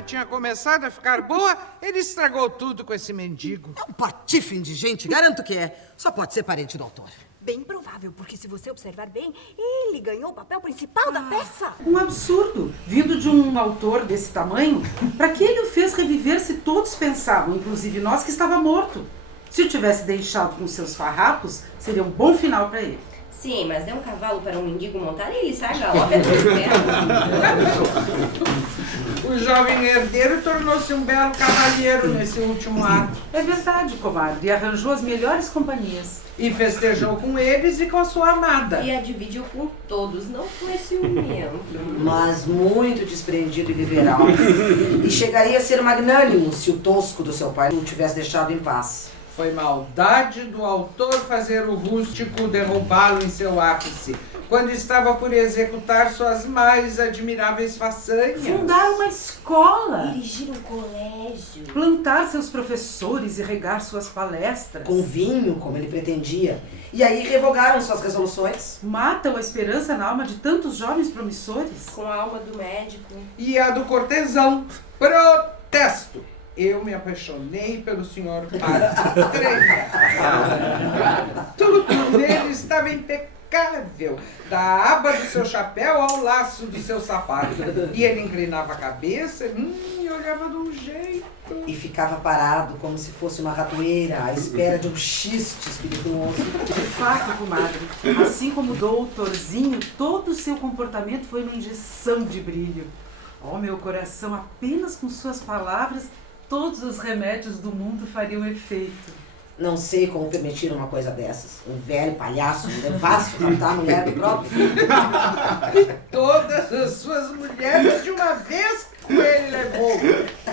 fama tinha começado a ficar boa, ele estragou tudo com esse mendigo. É um patife indigente, garanto que é. Só pode ser parente do autor. Bem provável, porque se você observar bem, ele ganhou o papel principal da peça. Um absurdo. Vindo de um autor desse tamanho, para que ele o fez reviver se todos pensavam, inclusive nós, que estava morto? Se o tivesse deixado com seus farrapos, seria um bom final para ele. Sim, mas dê um cavalo para um mendigo montar e ele sai da ópera do inferno. O jovem herdeiro tornou-se um belo cavalheiro nesse último ato. É verdade, comadre, e arranjou as melhores companhias. E festejou com eles e com a sua amada. E a dividiu com todos, não foi ciumento. Mas muito desprendido e liberal. E chegaria a ser magnânimo se o tosco do seu pai não o tivesse deixado em paz. Foi maldade do autor fazer o rústico derrubá-lo em seu ápice, quando estava por executar suas mais admiráveis façanhas. Fundar uma escola. Dirigir um colégio. Plantar seus professores e regar suas palestras. Com vinho, como ele pretendia. E aí revogaram suas resoluções. Matam a esperança na alma de tantos jovens promissores. Com a alma do médico. E a do cortesão. Protesto! Eu me apaixonei pelo senhor Patrenha. Tudo nele estava impecável, da aba do seu chapéu ao laço do seu sapato. E ele inclinava a cabeça e olhava de um jeito. E ficava parado, como se fosse uma ratoeira, à espera de um xiste espirituoso. De fato, comadre, assim como o doutorzinho, todo o seu comportamento foi uma injeção de brilho. Oh, meu coração, apenas com suas palavras, todos os remédios do mundo fariam efeito. Não sei como permitiram uma coisa dessas. Um velho palhaço levasse matar a mulher do próprio filho. E todas as suas mulheres de uma vez ele levou.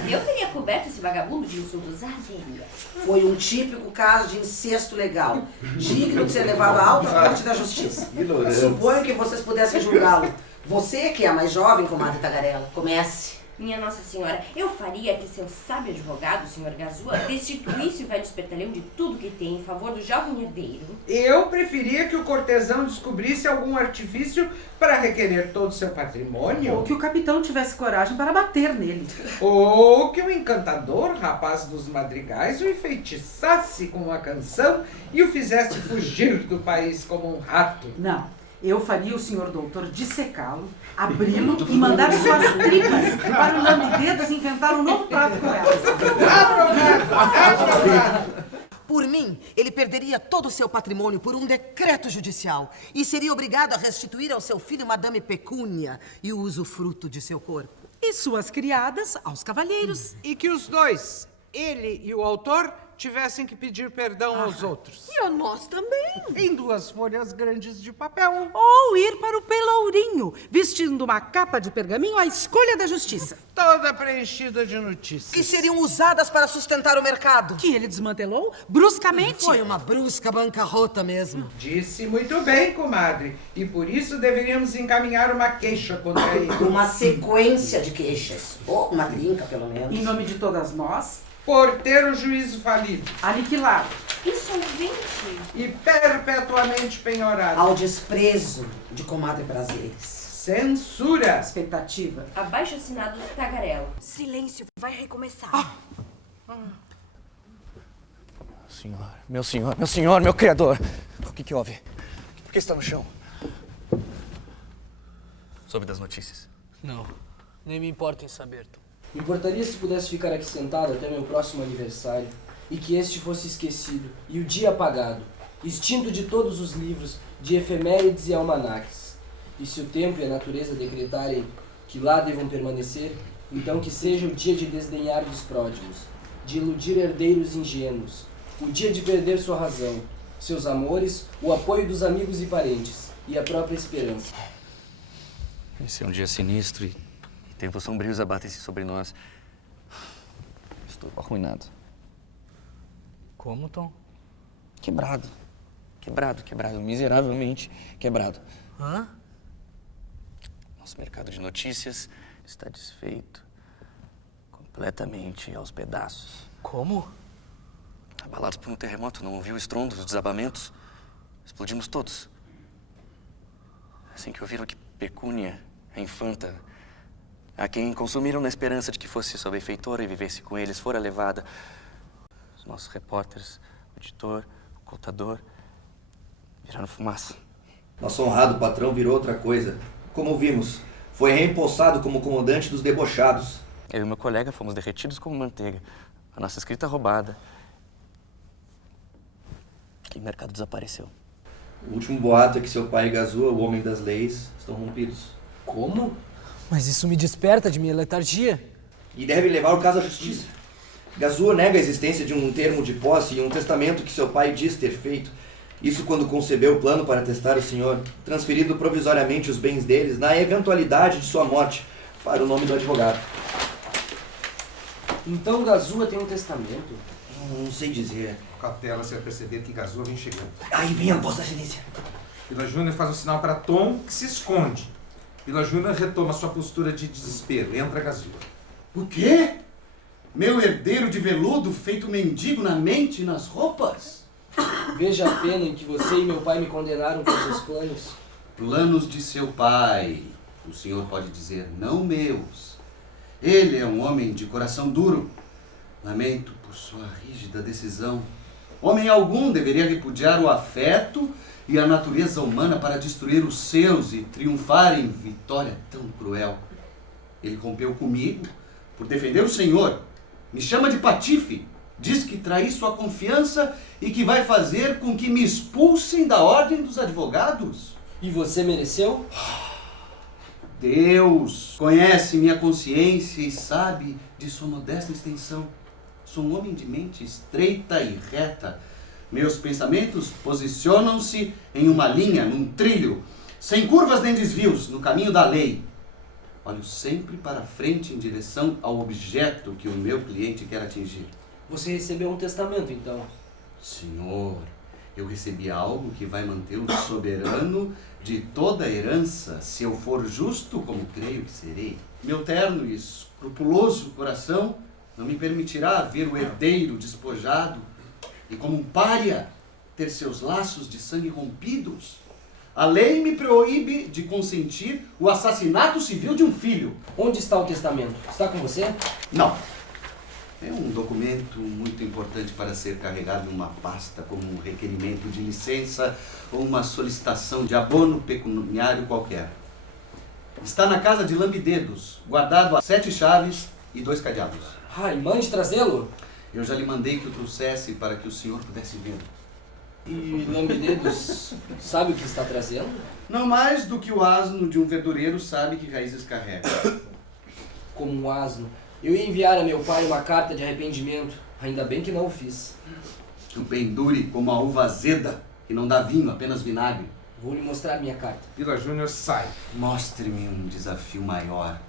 Eu teria coberto esse vagabundo de insultos à velha. Foi um típico caso de incesto legal, digno de ser levado à alta corte da justiça. Suponho que vocês pudessem julgá-lo. Você, que é a mais jovem, comadre Tagarela, comece. Minha Nossa Senhora, eu faria que seu sábio advogado, o senhor Gazua, destituísse o velho espertalhão de tudo que tem em favor do jovem herdeiro. Eu preferia que o cortesão descobrisse algum artifício para requerer todo o seu patrimônio. Ou que o capitão tivesse coragem para bater nele. Ou que o encantador, rapaz dos madrigais, o enfeitiçasse com uma canção e o fizesse fugir do país como um rato. Não. Eu faria o senhor doutor dissecá-lo, abri-lo e mandar suas tripas para o lambe-dedos inventar um novo prato com elas. Aprovado! Por mim, ele perderia todo o seu patrimônio por um decreto judicial e seria obrigado a restituir ao seu filho Madame Pecúnia e o usufruto de seu corpo. E suas criadas aos cavalheiros. E que os dois, ele e o autor, tivessem que pedir perdão aos outros. E a nós também. Em 2 folhas grandes de papel. Ou ir para o Pelourinho, vestindo uma capa de pergaminho à escolha da justiça. Toda preenchida de notícias. Que seriam usadas para sustentar o mercado. Que ele desmantelou bruscamente. Foi uma brusca bancarrota mesmo. Disse muito bem, comadre. E por isso deveríamos encaminhar uma queixa contra ele. Uma sequência de queixas. Ou uma trinca, pelo menos. Em nome de todas nós, Por ter o juízo falido aniquilado. Insolvente. e perpetuamente penhorado. Ao desprezo de comadre Prazeres. Censura. Expectativa. Abaixo assinado Tagarela. Silêncio, vai recomeçar. Meu senhor, meu criador. O que houve? Por que está no chão? Soube das notícias. Não, nem me importa em saber, Tom. Importaria se pudesse ficar aqui sentado até meu próximo aniversário e que este fosse esquecido e o dia apagado, extinto de todos os livros, de efemérides e almanaques. E se o tempo e a natureza decretarem que lá devam permanecer, então que seja o dia de desdenhar dos pródigos, de iludir herdeiros ingênuos, o dia de perder sua razão, seus amores, o apoio dos amigos e parentes, e a própria esperança. Esse é um dia sinistro e tempos sombrios abatem-se sobre nós. Estou arruinado. Como, Tom? Quebrado, miseravelmente quebrado. Hã? Nosso mercado de notícias está desfeito, completamente aos pedaços. Como? Abalados por um terremoto, não ouviu o estrondo dos desabamentos? Explodimos todos. Assim que ouviram que Pecúnia, a infanta, A quem consumiram na esperança de que fosse sua benfeitora e vivesse com eles, fora levada. Os nossos repórteres, o editor, o contador, viraram fumaça. Nosso honrado patrão virou outra coisa. Como vimos, foi reempossado como comandante dos debochados. Eu e meu colega fomos derretidos como manteiga. A nossa escrita roubada. E o mercado desapareceu. O último boato é que seu pai e Gazua, o homem das leis, estão rompidos. Como? Mas isso me desperta de minha letargia. E deve levar o caso à justiça. Gazua nega a existência de um termo de posse e um testamento que seu pai diz ter feito. Isso quando concebeu o plano para testar o senhor, transferindo provisoriamente os bens deles na eventualidade de sua morte, para o nome do advogado. Então Gazua tem um testamento? Não sei dizer. Cautela se perceber que Gazua vem chegando. Aí vem a Vossa Excelência. Vila Júnior faz um sinal para Tom, que se esconde. Vila Júnior retoma sua postura de desespero. Entra Gazua. O quê? Meu herdeiro de veludo feito mendigo na mente e nas roupas? Veja a pena em que você e meu pai me condenaram por seus planos. Planos de seu pai. O senhor pode dizer, não meus. Ele é um homem de coração duro. Lamento por sua rígida decisão. Homem algum deveria repudiar o afeto e a natureza humana para destruir os seus e triunfar em vitória tão cruel. Ele rompeu comigo por defender o senhor. Me chama de patife. Diz que traí sua confiança e que vai fazer com que me expulsem da ordem dos advogados. E você mereceu? Deus conhece minha consciência e sabe de sua modesta extensão. Sou um homem de mente estreita e reta. Meus pensamentos posicionam-se em uma linha, num trilho, sem curvas nem desvios, no caminho da lei. Olho sempre para frente em direção ao objeto que o meu cliente quer atingir. Você recebeu um testamento, então? Senhor, eu recebi algo que vai manter o soberano de toda a herança, se eu for justo, como creio que serei. Meu terno e escrupuloso coração não me permitirá ver o herdeiro despojado e, como um pária, ter seus laços de sangue rompidos. A lei me proíbe de consentir o assassinato civil de um filho. Onde está o testamento? Está com você? Não. É um documento muito importante para ser carregado em uma pasta como um requerimento de licença ou uma solicitação de abono pecuniário qualquer. Está na casa de Lambidedos, guardado a 7 chaves e 2 cadeados. Ai, mande trazê-lo. Eu já lhe mandei que o trouxesse para que o senhor pudesse vê-lo. E Lambidedos sabe o que está trazendo? Não mais do que o asno de um verdureiro sabe que raízes carrega. Como um asno. Eu ia enviar a meu pai uma carta de arrependimento. Ainda bem que não o fiz. Que o pendure como a uva azeda, que não dá vinho, apenas vinagre. Vou lhe mostrar minha carta. Vila Júnior sai. Mostre-me um desafio maior.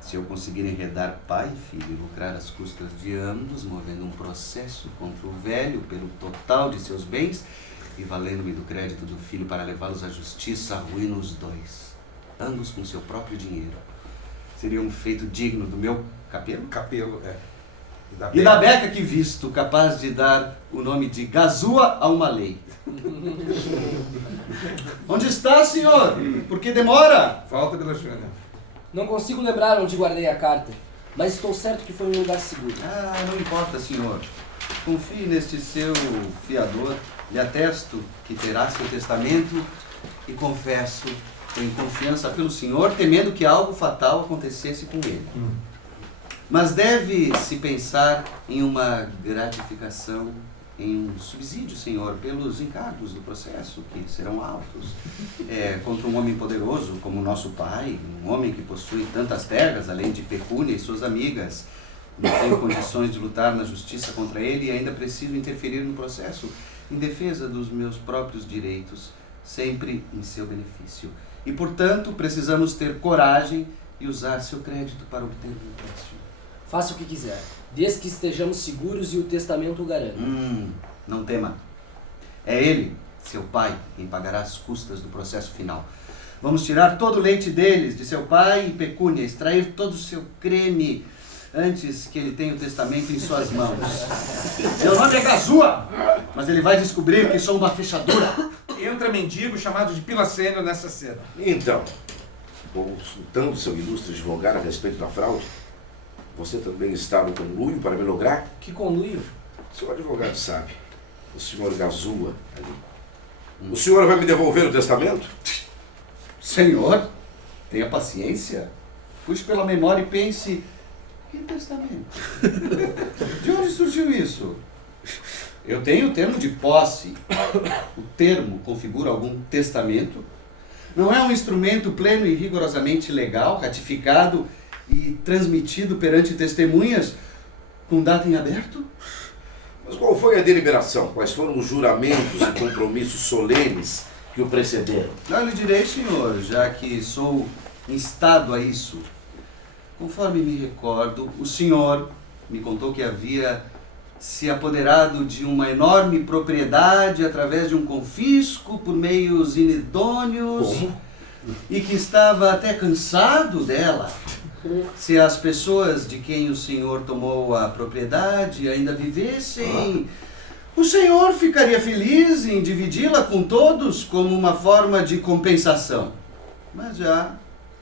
Se eu conseguir enredar pai e filho e lucrar as custas de ambos, movendo um processo contra o velho pelo total de seus bens e valendo-me do crédito do filho para levá-los à justiça, arruino os dois, ambos com seu próprio dinheiro. Seria um feito digno do meu capelo? Capelo, é. E da beca que visto, capaz de dar o nome de Gazua a uma lei. Onde está, senhor? Por que demora? Volta, Vila Júnior. Não consigo lembrar onde guardei a carta, mas estou certo que foi em um lugar seguro. Ah, não importa, senhor. Confie neste seu fiador. Lhe atesto que terá seu testamento e confesso, tenho confiança pelo senhor, temendo que algo fatal acontecesse com ele. Mas deve-se pensar em uma gratificação, em um subsídio, senhor, pelos encargos do processo, que serão altos. Contra um homem poderoso como nosso pai, um homem que possui tantas terras, além de pecúnia e suas amigas. Não tenho condições de lutar na justiça contra ele e ainda preciso interferir no processo em defesa dos meus próprios direitos, sempre em seu benefício. E, portanto, precisamos ter coragem e usar seu crédito para obter um empréstimo. Faça o que quiser, desde que estejamos seguros e o testamento o garanta. Não tema. É ele, seu pai, quem pagará as custas do processo final. Vamos tirar todo o leite deles, de seu pai e pecúnia, extrair todo o seu creme antes que ele tenha o testamento em suas mãos. Seu nome é Gazua, mas ele vai descobrir que sou uma fechadura. Entra mendigo chamado de Pilacênio nessa cena. Então, Consultando seu ilustre advogado a respeito da fraude, você também está no conluio para me lograr? Que conluio? Seu advogado sabe. O senhor Gazua ali. O senhor vai me devolver o testamento? Senhor, tenha paciência. Puxe pela memória e pense... Que testamento? De onde surgiu isso? Eu tenho o termo de posse. O termo configura algum testamento? Não é um instrumento pleno e rigorosamente legal, ratificado e transmitido perante testemunhas com data em aberto? Mas qual foi a deliberação? Quais foram os juramentos e compromissos solenes que o precederam? Não lhe direi, senhor, já que sou instado a isso. Conforme me recordo, o senhor me contou que havia se apoderado de uma enorme propriedade através de um confisco por meios inidôneos. Como? E que estava até cansado dela. Se as pessoas de quem o senhor tomou a propriedade ainda vivessem, o senhor ficaria feliz em dividi-la com todos como uma forma de compensação. Mas já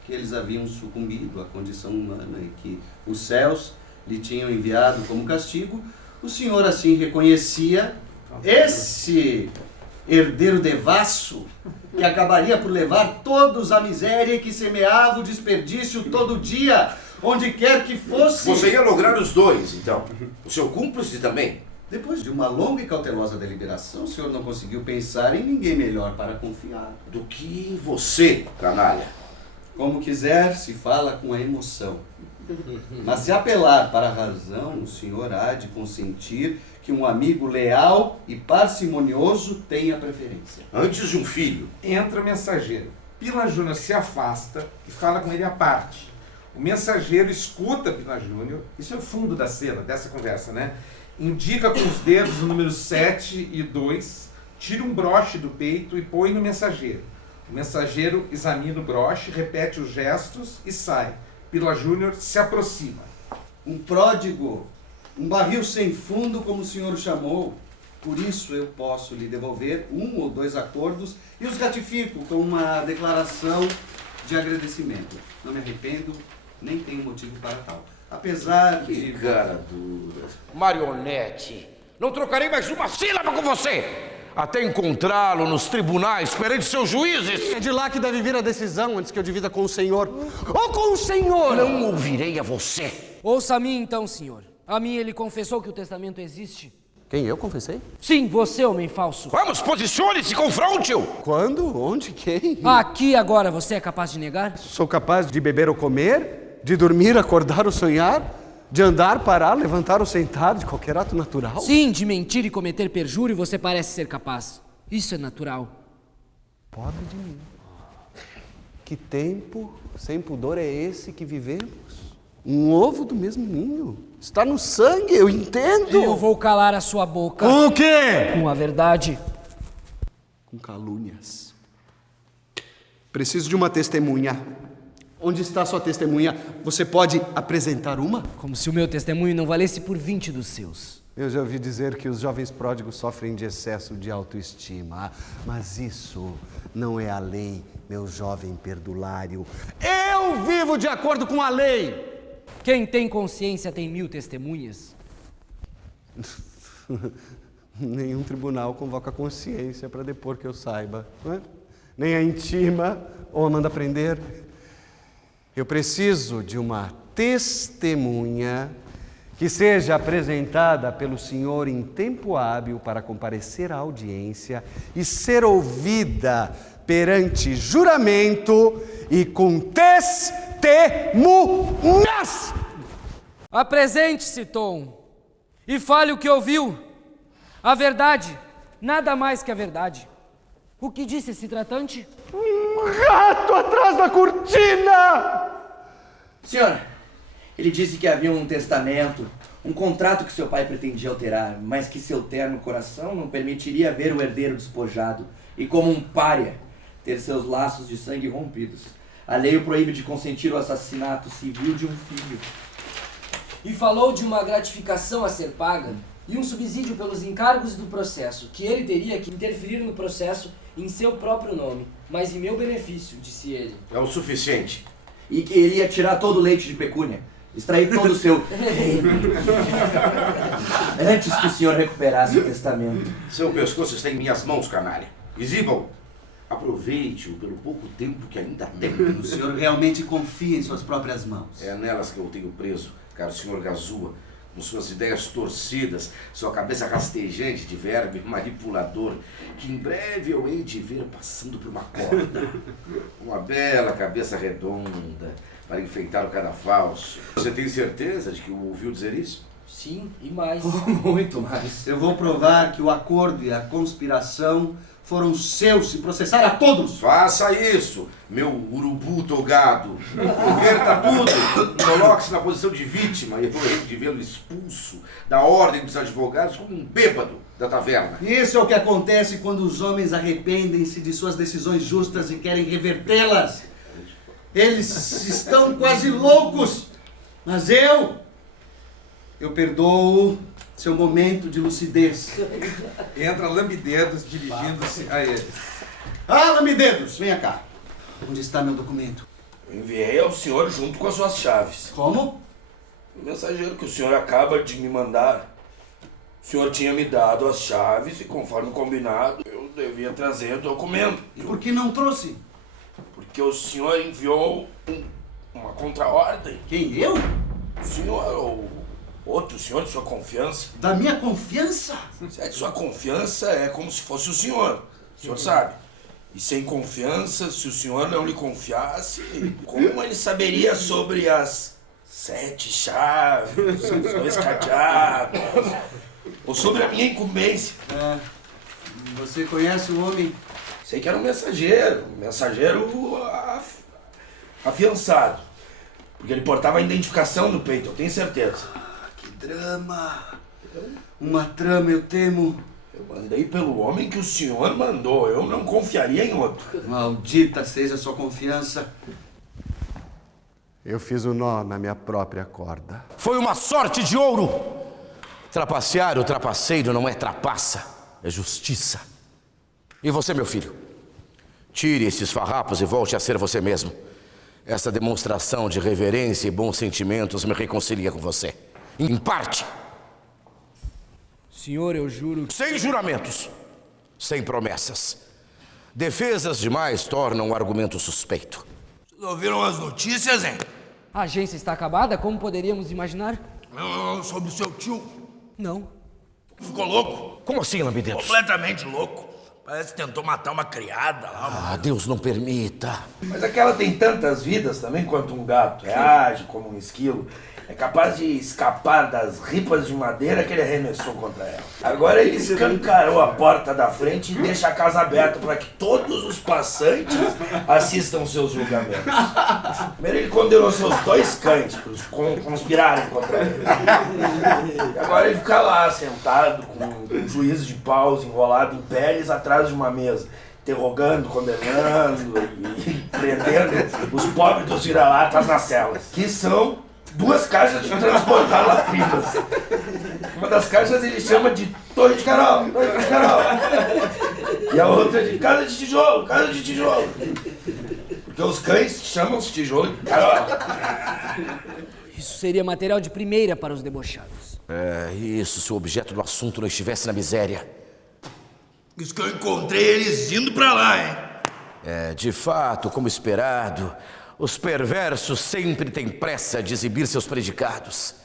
que eles haviam sucumbido à condição humana e que os céus lhe tinham enviado como castigo, o senhor assim reconhecia esse herdeiro devasso que acabaria por levar todos à miséria e que semeava o desperdício todo dia, onde quer que fosse. Você ia lograr os dois, então. O seu cúmplice também. Depois de uma longa e cautelosa deliberação, o senhor não conseguiu pensar em ninguém melhor para confiar. Do que em você, canalha. Como quiser, se fala com a emoção. Mas se apelar para a razão, o senhor há de consentir que um amigo leal e parcimonioso tenha preferência. Antes de um filho. Entra o mensageiro. Pila Júnior se afasta e fala com ele à parte. O mensageiro escuta Pila Júnior, isso é o fundo da cena, dessa conversa, né? Indica com os dedos o número 7 e 2, tira um broche do peito e põe no mensageiro. O mensageiro examina o broche, repete os gestos e sai. Pila Júnior se aproxima. Um pródigo, um barril sem fundo, como o senhor o chamou. Por isso eu posso lhe devolver 1 ou 2 acordos e os ratifico com uma declaração de agradecimento. Não me arrependo, nem tenho motivo para tal. Apesar de... cara dura. Marionete, não trocarei mais uma sílaba com você! Até encontrá-lo nos tribunais perante seus juízes. É de lá que deve vir a decisão antes que eu divida com o senhor. Ou com o senhor! Não ouvirei a você. Ouça a mim então, senhor. A mim ele confessou que o testamento existe. Quem, eu confessei? Sim, você, homem falso. Vamos, posicione-se e confronte-o. Quando? Onde? Quem? Aqui agora, você é capaz de negar? Sou capaz de beber ou comer, de dormir, acordar ou sonhar, de andar, parar, levantar ou sentar, de qualquer ato natural? Sim, de mentir e cometer perjúrio você parece ser capaz. Isso é natural. Pobre de mim. Que tempo sem pudor é esse que vivemos? Um ovo do mesmo ninho. Está no sangue, eu entendo. Eu vou calar a sua boca. Com o quê? Com a verdade. Com calúnias. Preciso de uma testemunha. Onde está sua testemunha? Você pode apresentar uma? Como se o meu testemunho não valesse por 20 dos seus. Eu já ouvi dizer que os jovens pródigos sofrem de excesso de autoestima. Mas isso não é a lei, meu jovem perdulário. Eu vivo de acordo com a lei! Quem tem consciência tem 1000 testemunhas. Nenhum tribunal convoca a consciência para depor que eu saiba. Não é? Nem a intima ou a manda prender. Eu preciso de uma testemunha que seja apresentada pelo senhor em tempo hábil para comparecer à audiência e ser ouvida perante juramento e com testemunhas. Apresente-se, Tom, e fale o que ouviu. A verdade, nada mais que a verdade. O que disse esse tratante? Um rato atrás da cortina! Senhor, ele disse que havia um testamento, um contrato que seu pai pretendia alterar, mas que seu terno coração não permitiria ver o herdeiro despojado e, como um pária, ter seus laços de sangue rompidos. A lei o proíbe de consentir o assassinato civil de um filho. E falou de uma gratificação a ser paga? e um subsídio pelos encargos do processo, que ele teria que interferir no processo em seu próprio nome, mas em meu benefício, disse ele. É o suficiente. E que ele ia tirar todo o leite de pecúnia, extrair todo o seu... antes que o senhor recuperasse o testamento. Seu pescoço está em minhas mãos, canalha. Exibam. Aproveite-o pelo pouco tempo que ainda tem. O senhor realmente confia em suas próprias mãos. É nelas que eu tenho preso, caro senhor Gazua, com suas ideias torcidas, sua cabeça rastejante de verme manipulador, que em breve eu hei de ver passando por uma corda. Uma bela cabeça redonda para enfeitar o cadafalso. Você tem certeza de que o ouviu dizer isso? Sim, e mais. Muito mais. Eu vou provar que o acordo e a conspiração foram seus e processar a todos. Faça isso, meu urubu togado. Inverta tudo. Coloque-se na posição de vítima e eu hei de vê-lo expulso da ordem dos advogados como um bêbado da taverna. Isso é o que acontece quando os homens arrependem-se de suas decisões justas e querem revertê-las. Eles estão quase loucos, mas eu perdoo seu momento de lucidez. Entra Lambidedos dirigindo-se a eles. Ah, Lambidedos, venha cá. Onde está meu documento? Eu enviei ao senhor junto com as suas chaves. Como? O mensageiro que o senhor acaba de me mandar. O senhor tinha me dado as chaves e, conforme combinado, eu devia trazer o documento. E por que não trouxe? Porque o senhor enviou uma contra-ordem. Quem, eu? O senhor, ou outro senhor de sua confiança. Da minha confiança? Se é de sua confiança, é como se fosse o senhor. O senhor sabe. E sem confiança, se o senhor não lhe confiasse, como ele saberia sobre as 7 chaves, os 2 cadeados, ou sobre a minha incumbência? Você conhece o homem? Sei que era um mensageiro afiançado. Porque ele portava a identificação no peito, eu tenho certeza. Que drama! Uma trama, eu temo. Eu mandei pelo homem que o senhor mandou, eu não confiaria em outro. Maldita seja a sua confiança. Eu fiz um nó na minha própria corda. Foi uma sorte de ouro! Trapacear o trapaceiro não é trapaça, é justiça. E você, meu filho? Tire esses farrapos e volte a ser você mesmo. Essa demonstração de reverência e bons sentimentos me reconcilia com você. Em parte. Senhor, eu juro... Sem juramentos. Sem promessas. Defesas demais tornam o argumento suspeito. Vocês ouviram as notícias, hein? A agência está acabada? Como poderíamos imaginar? Não, sobre o seu tio. Não. Ficou louco? Como assim, Lambidedos? Completamente louco. Parece que tentou matar uma criada lá. Ah, Deus não permita. Mas aquela tem tantas vidas também quanto um gato. É ágil como um esquilo. É capaz de escapar das ripas de madeira que ele arremessou contra ela. Agora ele escancarou a porta da frente e deixa a casa aberta para que todos os passantes assistam seos julgamentos. Primeiro ele condenou seus 2 cães por conspirarem contra ele. E agora ele fica lá, sentado, com um juiz de paus enrolado em peles atrás de uma mesa, interrogando, condenando e prendendo os pobres dos vira-latas nas celas, que são 2 caixas de transportar latrinas. Uma das caixas ele chama de Torre de Carol, Torre de Carol. E a outra de Casa de Tijolo, Casa de Tijolo. Porque os cães chamam-se Tijolo e Carol. Isso seria material de primeira para os debochados. É, isso se o objeto do assunto não estivesse na miséria. Isso que eu encontrei eles indo pra lá, hein? É, de fato, como esperado, os perversos sempre têm pressa de exibir seus predicados.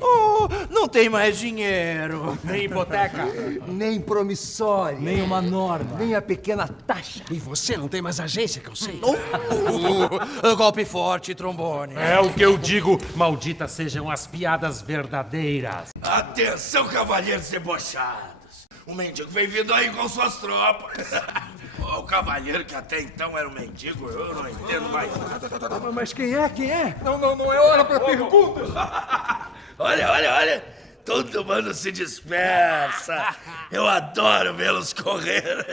Oh, não tem mais dinheiro. Nem hipoteca. Nem promissória. Nem uma norma. Nem a pequena taxa. E você não tem mais agência, que eu sei. Golpe forte, trombone. É o que eu digo. Malditas sejam as piadas verdadeiras. Atenção, cavalheiros debochados. O mendigo vem vindo aí com suas tropas. O cavalheiro que até então era um mendigo, eu não entendo mais. Mas quem é? Quem é? Não é hora pra perguntas. Olha. Todo mundo se dispersa. Eu adoro vê-los correr.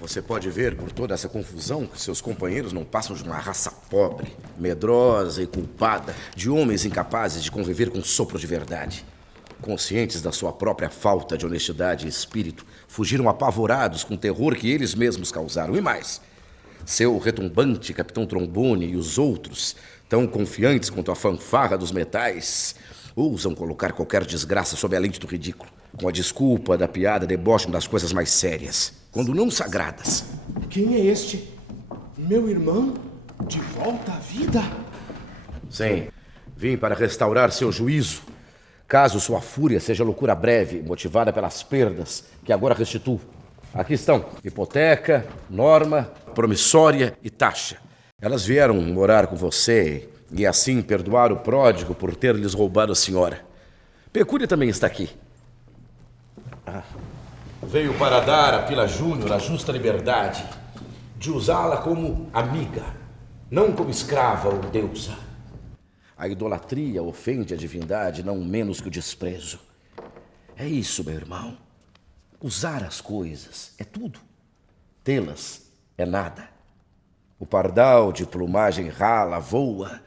Você pode ver por toda essa confusão que seus companheiros não passam de uma raça pobre, medrosa e culpada, de homens incapazes de conviver com sopro de verdade. Conscientes da sua própria falta de honestidade e espírito, fugiram apavorados com o terror que eles mesmos causaram. E mais, seu retumbante Capitão Trombone e os outros, tão confiantes quanto a fanfarra dos metais, ousam colocar qualquer desgraça sob a lente do ridículo, com a desculpa da piada debocham das coisas mais sérias, quando não sagradas. Quem é este? Meu irmão? De volta à vida? Sim, vim para restaurar seu juízo, caso sua fúria seja loucura breve, motivada pelas perdas que agora restituo. Aqui estão: hipoteca, norma, promissória e taxa. Elas vieram morar com você e assim perdoar o pródigo por ter lhes roubado a senhora. Pecúnia também está aqui. Veio para dar a Pila Júnior a justa liberdade de usá-la como amiga, não como escrava ou deusa. A idolatria ofende a divindade não menos que o desprezo. É isso, meu irmão. Usar as coisas é tudo. Tê-las é nada. O pardal de plumagem rala voa,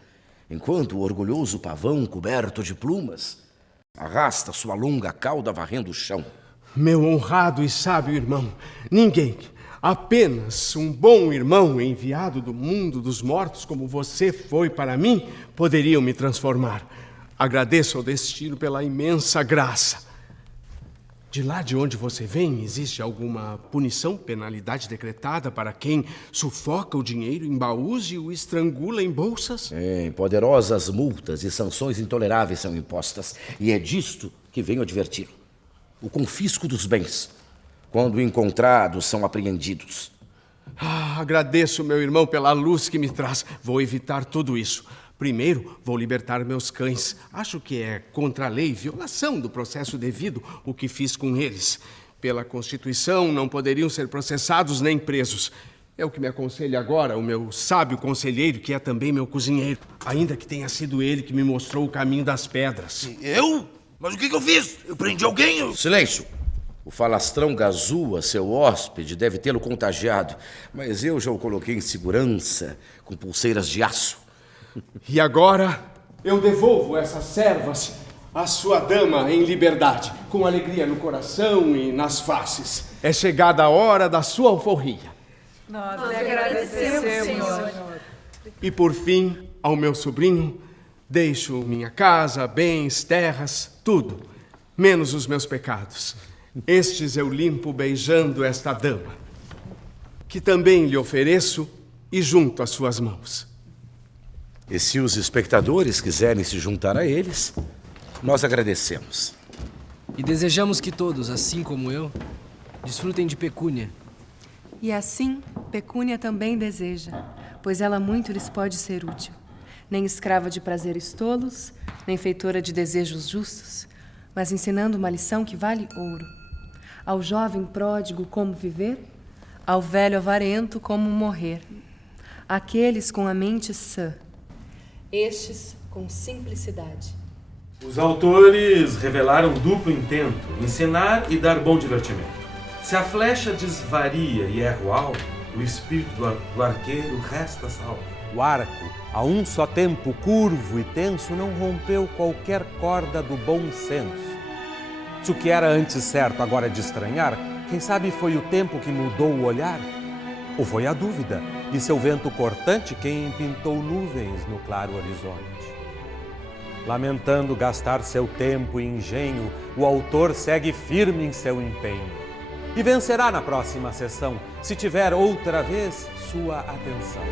enquanto o orgulhoso pavão coberto de plumas arrasta sua longa cauda varrendo o chão. Meu honrado e sábio irmão, ninguém, apenas um bom irmão enviado do mundo dos mortos como você foi para mim, poderiam me transformar. Agradeço ao destino pela imensa graça. De lá de onde você vem, existe alguma punição, penalidade decretada para quem sufoca o dinheiro em baús e o estrangula em bolsas? Poderosas multas e sanções intoleráveis são impostas, e é disto que venho adverti-lo. O confisco dos bens, quando encontrados, são apreendidos. Agradeço, meu irmão, pela luz que me traz. Vou evitar tudo isso. Primeiro, vou libertar meus cães. Acho que é contra a lei, violação do processo devido, o que fiz com eles. Pela Constituição, não poderiam ser processados nem presos. É o que me aconselha agora o meu sábio conselheiro, que é também meu cozinheiro. Ainda que tenha sido ele que me mostrou o caminho das pedras. Eu? Mas o que eu fiz? Eu prendi alguém? Silêncio! O falastrão Gazua, seu hóspede, deve tê-lo contagiado, mas eu já o coloquei em segurança com pulseiras de aço. E agora eu devolvo essas servas à sua dama em liberdade, com alegria no coração e nas faces. É chegada a hora da sua alforria. Nós lhe agradecemos, Senhor. E por fim, ao meu sobrinho, deixo minha casa, bens, terras, tudo, menos os meus pecados. Estes eu limpo beijando esta dama, que também lhe ofereço e junto às suas mãos. E se os espectadores quiserem se juntar a eles, nós agradecemos. E desejamos que todos, assim como eu, desfrutem de Pecúnia. E assim, Pecúnia também deseja, pois ela muito lhes pode ser útil. Nem escrava de prazeres tolos, nem feitora de desejos justos, mas ensinando uma lição que vale ouro. Ao jovem pródigo como viver, ao velho avarento como morrer. Aqueles com a mente sã, estes com simplicidade. Os autores revelaram duplo intento, ensinar e dar bom divertimento. Se a flecha desvaria e erra o alvo, o espírito do arqueiro resta salvo. O arco, a um só tempo curvo e tenso, não rompeu qualquer corda do bom senso. Se o que era antes certo agora é de estranhar, quem sabe foi o tempo que mudou o olhar? Ou foi a dúvida e seu vento cortante quem pintou nuvens no claro horizonte? Lamentando gastar seu tempo e engenho, o autor segue firme em seu empenho. E vencerá na próxima sessão, se tiver outra vez sua atenção.